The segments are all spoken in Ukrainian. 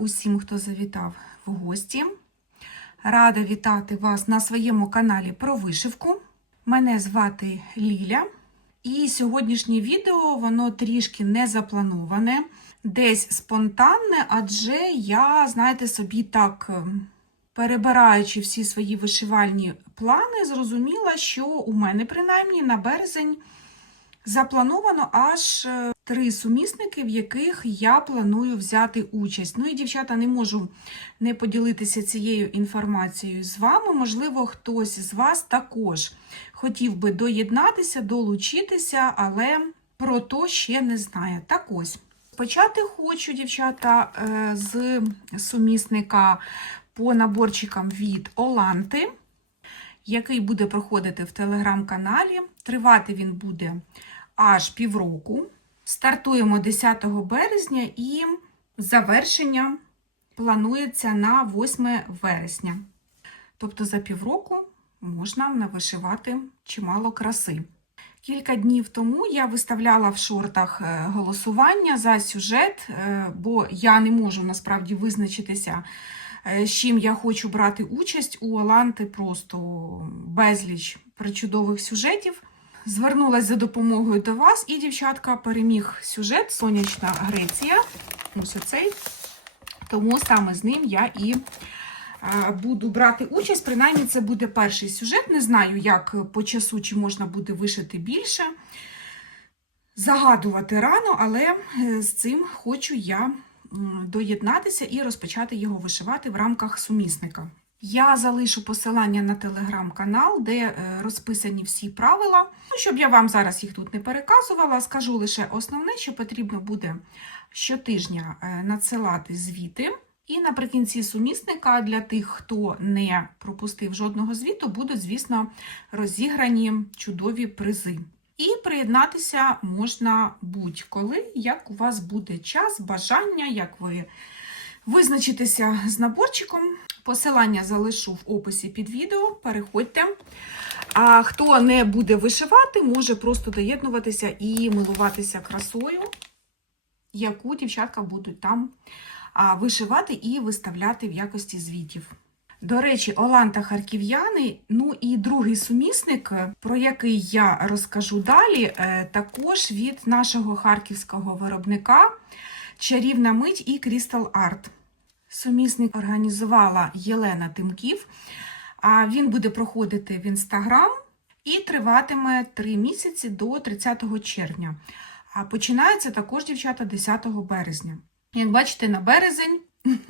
усім, хто завітав в гості. Рада вітати вас на своєму каналі про вишивку. Мене звати Ліля. І сьогоднішнє відео воно трішки не заплановане, десь спонтанне, адже я, знаєте, собі так, е, перебираючи всі свої вишивальні плани, зрозуміла, що у мене принаймні на березень заплановано аж е, три сумісники, в яких я планую взяти участь. Ну і дівчата не можу не поділитися цією інформацією з вами. Можливо, хтось з вас також хотів би доєднатися, долучитися, але про то ще не знає. Так ось. Почати хочу, дівчата, е, з сумісника по наборчикам від Оланти, який буде проходити в телеграм-каналі. Тривати він буде аж півроку. Стартуємо 10 березня і завершення планується на 8 вересня. Тобто за півроку можна навишивати чимало краси. Кілька днів тому я виставляла в шортах е, голосування за сюжет, е, бо я не можу насправді визначитися, е, з чим я хочу брати участь. У Аланти просто безліч причудових сюжетів. Звернулася за допомогою до вас, і, дівчатка, переміг сюжет Сонячна Греція. Ось оцей. Тому саме з ним я і е, буду брати участь. Принаймні, це буде перший сюжет. Не знаю, як по часу чи можна буде вишити більше. Загадувати рано, але е, з цим хочу я доєднатися і розпочати його вишивати в рамках сумісника. Я залишу посилання на телеграм-канал, де е, розписані всі правила. Ну, щоб я вам зараз їх тут не переказувала, скажу лише основне, що потрібно буде щотижня е, надсилати звіти. І наприкінці сумісника для тих, хто не пропустив жодного звіту, будуть, звісно, розіграні чудові призи. І приєднатися можна будь-коли, як у вас буде час, бажання, як ви визначитеся з наборчиком. Посилання залишу в описі під відео. Переходьте. А хто не буде вишивати, може просто доєднуватися і милуватися красою, яку дівчатка будуть там вишивати і виставляти в якості звітів. До речі, Оланта Харків'яни, ну і другий сумісник, про який я розкажу далі, е, також від нашого харківського виробника Чарівна мить і Crystal Art. Сумісник організувала Єлена Тимків. Він буде проходити в інстаграм і триватиме 3 місяці до 30 червня. А починається також, дівчата, 10 березня. Як бачите, на березень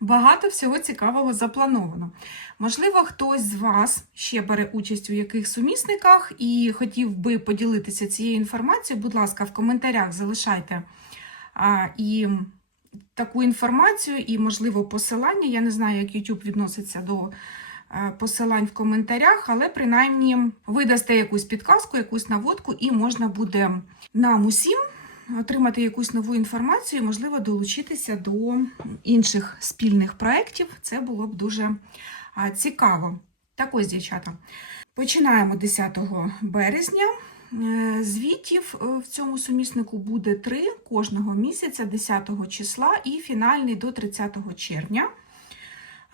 багато всього цікавого заплановано. Можливо, хтось з вас ще бере участь у яких сумісниках і хотів би поділитися цією інформацією. Будь ласка, в коментарях залишайте і таку інформацію, і, можливо, посилання. Я не знаю, як YouTube відноситься до е, посилань в коментарях, але принаймні ви дасте якусь підказку, якусь наводку, і можна буде нам усім отримати якусь нову інформацію і, можливо, долучитися до інших спільних проєктів. Це було б дуже цікаво. Так ось, дівчата. Починаємо 10 березня. Е, Звітів е, в цьому суміснику буде три кожного місяця, 10 числа, і фінальний до 30 червня.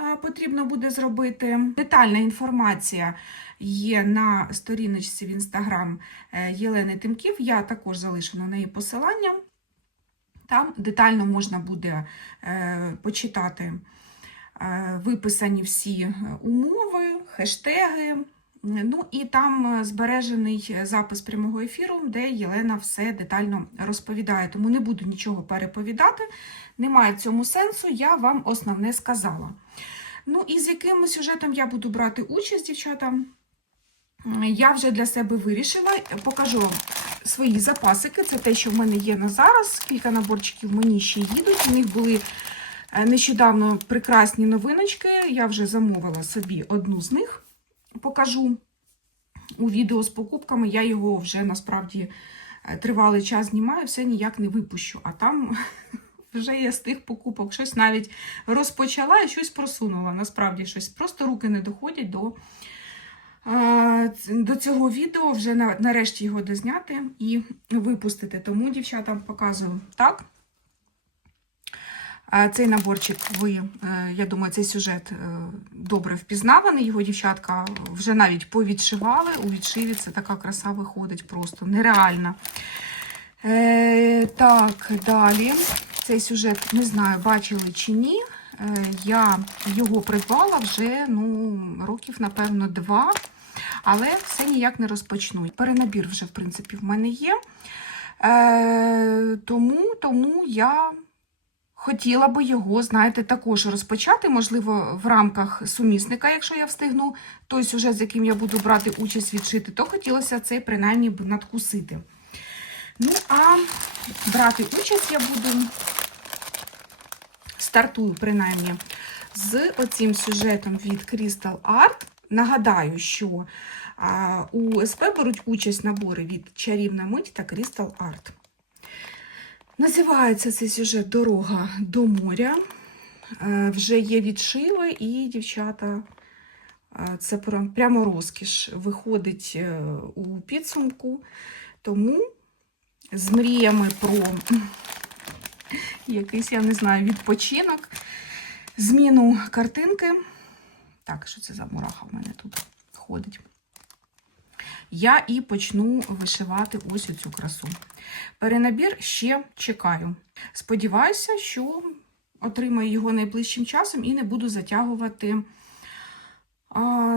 Е, Потрібно буде зробити. Детальна інформація є на сторіночці в інстаграм Єлени Тимків. Я також залишу на неї посилання. Там детально можна буде почитати виписані всі умови, хештеги. Ну і там збережений запис прямого ефіру, де Єлена все детально розповідає. Тому не буду нічого переповідати, немає цьому сенсу, я вам основне сказала. Ну і з яким сюжетом я буду брати участь, дівчата, я вже для себе вирішила, покажу свої запасики. Це те, що в мене є на зараз. Кілька наборчиків мені ще їдуть. У них були е, нещодавно прекрасні новиночки. Я вже замовила собі одну з них покажу у відео з покупками. Я його вже насправді е, тривалий час знімаю, все ніяк не випущу. А там вже я з тих покупок щось навіть розпочала і щось просунула. Насправді щось. Просто руки не доходять до, е, до цього відео, вже нарешті його дозняти і випустити. Тому, дівчата, показую так. Цей наборчик, ви, е, я думаю, цей сюжет е, добре впізнаваний. Його дівчатка вже навіть повідшивали. У відшиві це така краса виходить просто нереальна. Е, так, далі. Цей сюжет, не знаю, бачили чи ні. Я його придбала вже ну, років, напевно, два, але все ніяк не розпочну. Перенабір вже, в принципі, в мене є. Тому, тому я хотіла би його, знаєте, також розпочати, можливо, в рамках сумісника, якщо я встигну той сюжет, з яким я буду брати участь відшити, то хотілося цей принаймні б надкусити. Ну, а брати участь я буду, стартую принаймні, з оцим сюжетом від Crystal Art. Нагадаю, що у СП беруть участь набори від Чарівна мить та Crystal Art. Називається цей сюжет Дорога до моря. Е, Вже є відшиви, і дівчата, е, це прямо розкіш виходить е, у підсумку. Тому з мріями про якийсь, я не знаю, відпочинок, зміну картинки. Так, що це за мураха в мене тут ходить? Я і почну вишивати ось цю красу. Перенабір ще чекаю. Сподіваюся, що отримаю його найближчим часом і не буду затягувати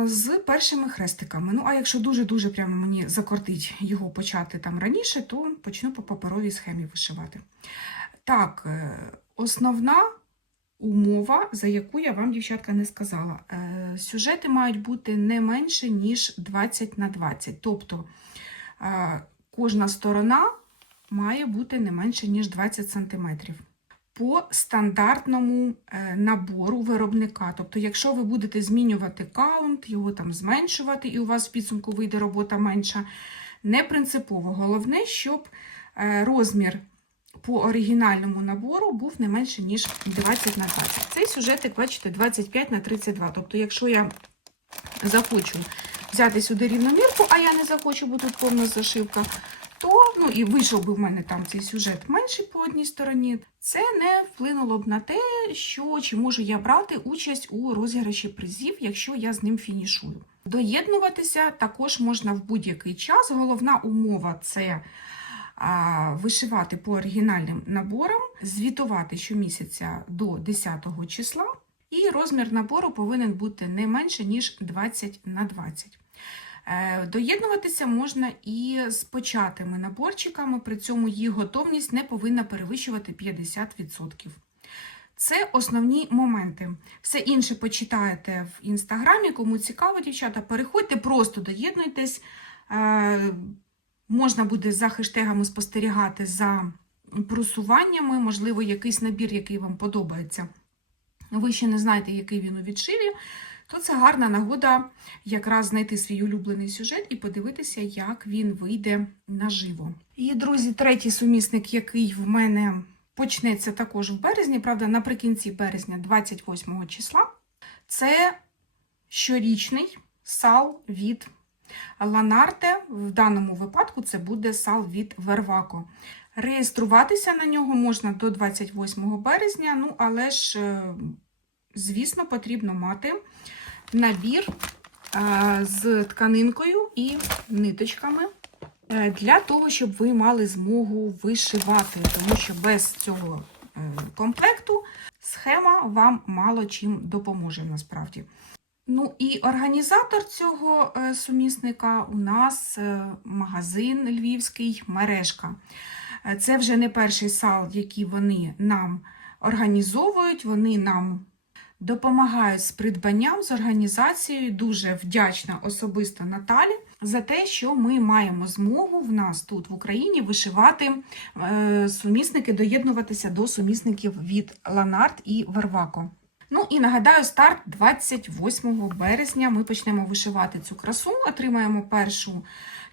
з першими хрестиками. Ну, а якщо дуже-дуже прямо мені закортить його почати там раніше, то почну по паперовій схемі вишивати. Так, е, основна умова, за яку я вам, дівчатка, не сказала. Е, Сюжети мають бути не менше, ніж 20 на 20. Тобто е, кожна сторона має бути не менше, ніж 20 см. По стандартному е, набору виробника. Тобто, якщо ви будете змінювати каунт, його там зменшувати, і у вас в підсумку вийде робота менша, не принципово. Головне, щоб е, розмір по оригінальному набору був не менше, ніж 20 на 20. Цей сюжетик, бачите, 25 на 32. Тобто, якщо я захочу взяти сюди рівномірку, а я не захочу, бо тут повна зашивка, то ну і вийшов би в мене там цей сюжет менший по одній стороні. Це не вплинуло б на те, що чи можу я брати участь у розіграші призів, якщо я з ним фінішую. Доєднуватися також можна в будь-який час. Головна умова це вишивати по оригінальним наборам, звітувати щомісяця до 10 числа, і розмір набору повинен бути не менше, ніж 20 на 20. Е, Доєднуватися можна і з початими наборчиками, при цьому їх готовність не повинна перевищувати 50%. Це основні моменти. Все інше почитаєте в інстаграмі. Кому цікаво, дівчата, переходьте, просто доєднуйтесь. Е, Можна буде за хештегами спостерігати за просуваннями, можливо, якийсь набір, який вам подобається. Ви ще не знаєте, який він у відшиві, то це гарна нагода якраз знайти свій улюблений сюжет і подивитися, як він вийде наживо. І, друзі, третій сумісник, який в мене почнеться також в березні, правда, наприкінці березня, 28 числа, це щорічний сал від Ланарте. В даному випадку це буде сал від Вервако. Реєструватися на нього можна до 28 березня, ну але ж, е, звісно, потрібно мати набір з тканинкою і ниточками е, для того, щоб ви мали змогу вишивати, тому що без цього комплекту схема вам мало чим допоможе насправді. Ну і організатор цього е, сумісника у нас е, магазин львівський мережка. Це вже не перший сал, який вони нам організовують. Вони нам допомагають з придбанням, з організацією. Дуже вдячна особисто Наталі за те, що ми маємо змогу в нас тут в Україні вишивати е, сумісники, доєднуватися до сумісників від Ланарт і Вервако. Ну і нагадаю, старт 28 березня. Ми почнемо вишивати цю красу, отримаємо першу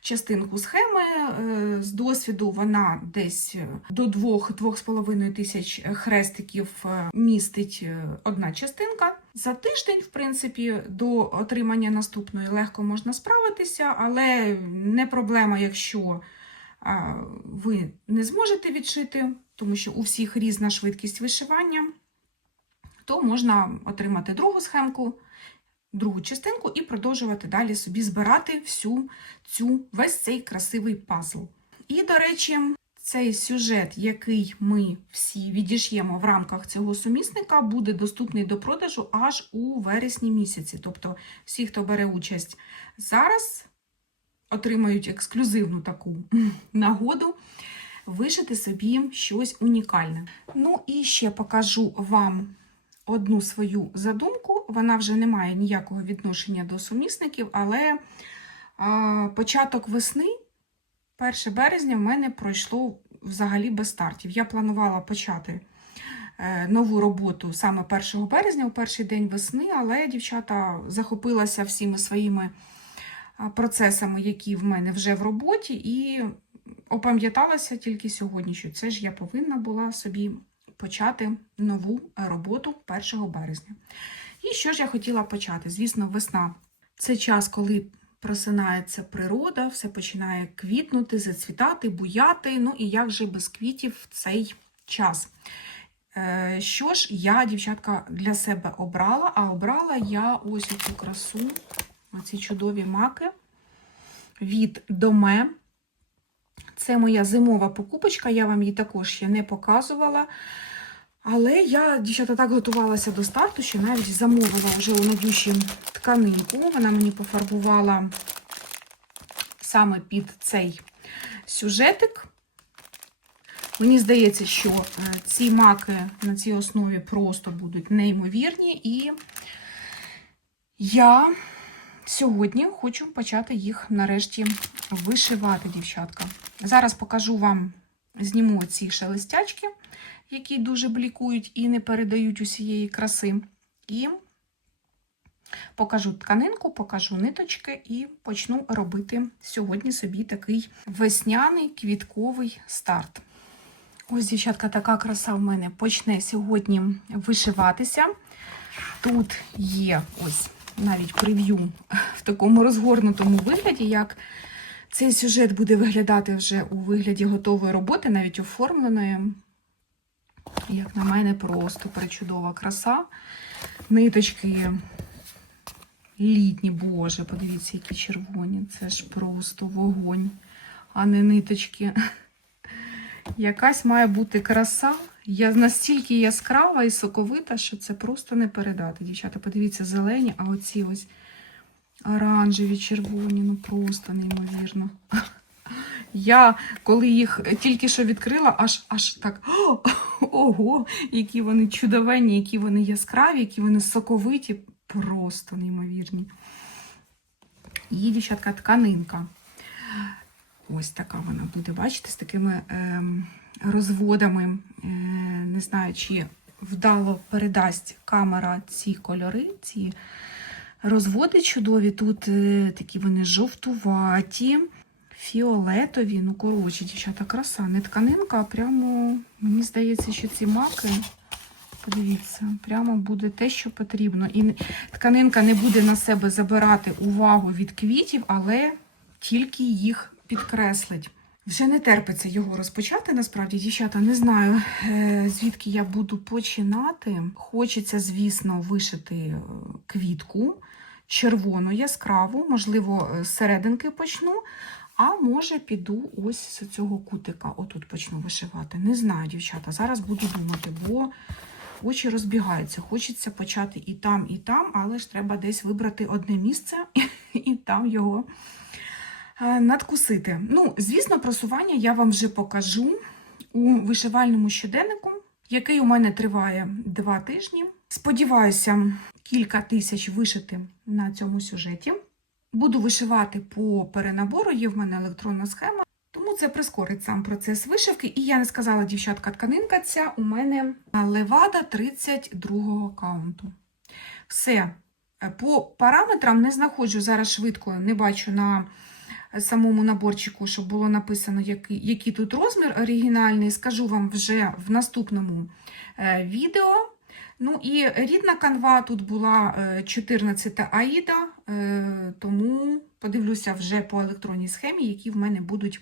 частинку схеми. Е, З досвіду вона десь до 2-2,5 тисяч хрестиків е, містить е, одна частинка. За тиждень, в принципі, до отримання наступної легко можна справитися, але не проблема, якщо ви не зможете відшити, тому що у всіх різна швидкість вишивання. то можна отримати другу схемку, другу частинку і продовжувати далі собі збирати всю цю весь цей красивий пазл. І, до речі, цей сюжет, який ми всі відіш'ємо в рамках цього сумісника, буде доступний до продажу аж у вересні місяці. Тобто, всі, хто бере участь зараз, отримають ексклюзивну таку нагоду вишити собі щось унікальне. Ну і ще покажу вам одну свою задумку. Вона вже не має ніякого відношення до сумісників, але початок весни, 1 березня, в мене пройшло взагалі без стартів. Я планувала почати е, нову роботу саме 1 березня, у перший день весни, але дівчата захопилася всіми своїми процесами, які в мене вже в роботі, і опам'яталася тільки сьогодні, що це ж я повинна була собі почати нову роботу 1 березня. І що ж я хотіла почати? Звісно, весна це час, коли просинається природа, все починає квітнути, зацвітати, буяти. Ну і як же без квітів в цей час? Е, Що ж я, дівчатка, для себе обрала? А обрала я ось цю красу, оці чудові маки від Доме. Це моя зимова покупочка, я вам її також ще не показувала. Але я, дівчата, так готувалася до старту, що навіть замовила вже у Надюші тканинку. Вона мені пофарбувала саме під цей сюжетик. Мені здається, що е, ці маки на цій основі просто будуть неймовірні. І я сьогодні хочу почати їх нарешті вишивати, дівчатка. Зараз покажу вам, зніму ці шелестячки, які дуже блікують і не передають усієї краси. І покажу тканинку, покажу ниточки і почну робити сьогодні собі такий весняний квітковий старт. Ось, дівчатка, така краса в мене почне сьогодні вишиватися. Тут є ось навіть прев'ю в такому розгорнутому вигляді, як цей сюжет буде виглядати вже у вигляді готової роботи, навіть оформленої. Як на мене, просто причудова краса. Ниточки літні, боже, подивіться, які червоні. Це ж просто вогонь, а не ниточки. Якась має бути краса. Я настільки яскрава і соковита, що це просто не передати. Дівчата, подивіться, зелені, а оці ось оранжеві, червоні, ну просто неймовірно. Я, коли їх тільки що відкрила, аж аж так «О, ого, які вони чудовенні, які вони яскраві, які вони соковиті, просто неймовірні. І, дівчатка, тканинка. Ось така вона буде, бачите, з такими ем, розводами. Е, не знаю, чи вдало передасть камера ці кольори, ці розводи чудові. Тут е, такі вони жовтуваті, фіолетові. Ну, коротше, дівчата, краса. Не тканинка, а прямо, мені здається, що ці маки. Подивіться, прямо буде те, що потрібно. І тканинка не буде на себе забирати увагу від квітів, але тільки їх підкреслить. Вже не терпиться його розпочати. Насправді, дівчата, не знаю, е, звідки я буду починати. Хочеться, звісно, вишити е, квітку червону, яскраву, можливо, з серединки почну. А може, піду ось з цього кутика. Отут почну вишивати. Не знаю, дівчата. Зараз буду думати, бо очі розбігаються. Хочеться почати і там, і там, але ж треба десь вибрати одне місце і там його е, надкусити. Ну, звісно, просування я вам вже покажу у вишивальному щоденнику, який у мене триває два тижні. Сподіваюся, кілька тисяч вишити на цьому сюжеті. Буду вишивати по перенабору, є в мене електронна схема, тому це прискорить сам процес вишивки. І я не сказала, дівчатка, тканинка ця у мене левада 32 каунту. Все. По параметрам не знаходжу зараз швидко, не бачу на самому наборчику, щоб було написано, який, який тут розмір оригінальний. Скажу вам вже в наступному е, відео. Ну і рідна канва тут була 14 Аїда, е, тому подивлюся вже по електронній схемі, які в мене будуть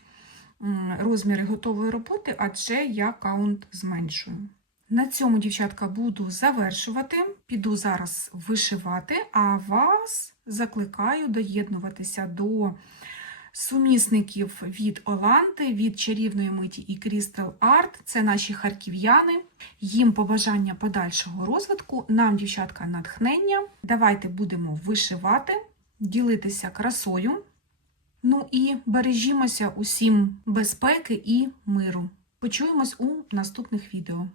розміри готової роботи, адже я каунт зменшую. На цьому, дівчатка, буду завершувати. Піду зараз вишивати, а вас закликаю доєднуватися до сумісників від Оланти, від чарівної миті і Crystal Art. Це наші харків'яни. Їм побажання подальшого розвитку, нам, дівчатка, натхнення. Давайте будемо вишивати, ділитися красою. Ну і бережімося усім безпеки і миру. Почуємось у наступних відео.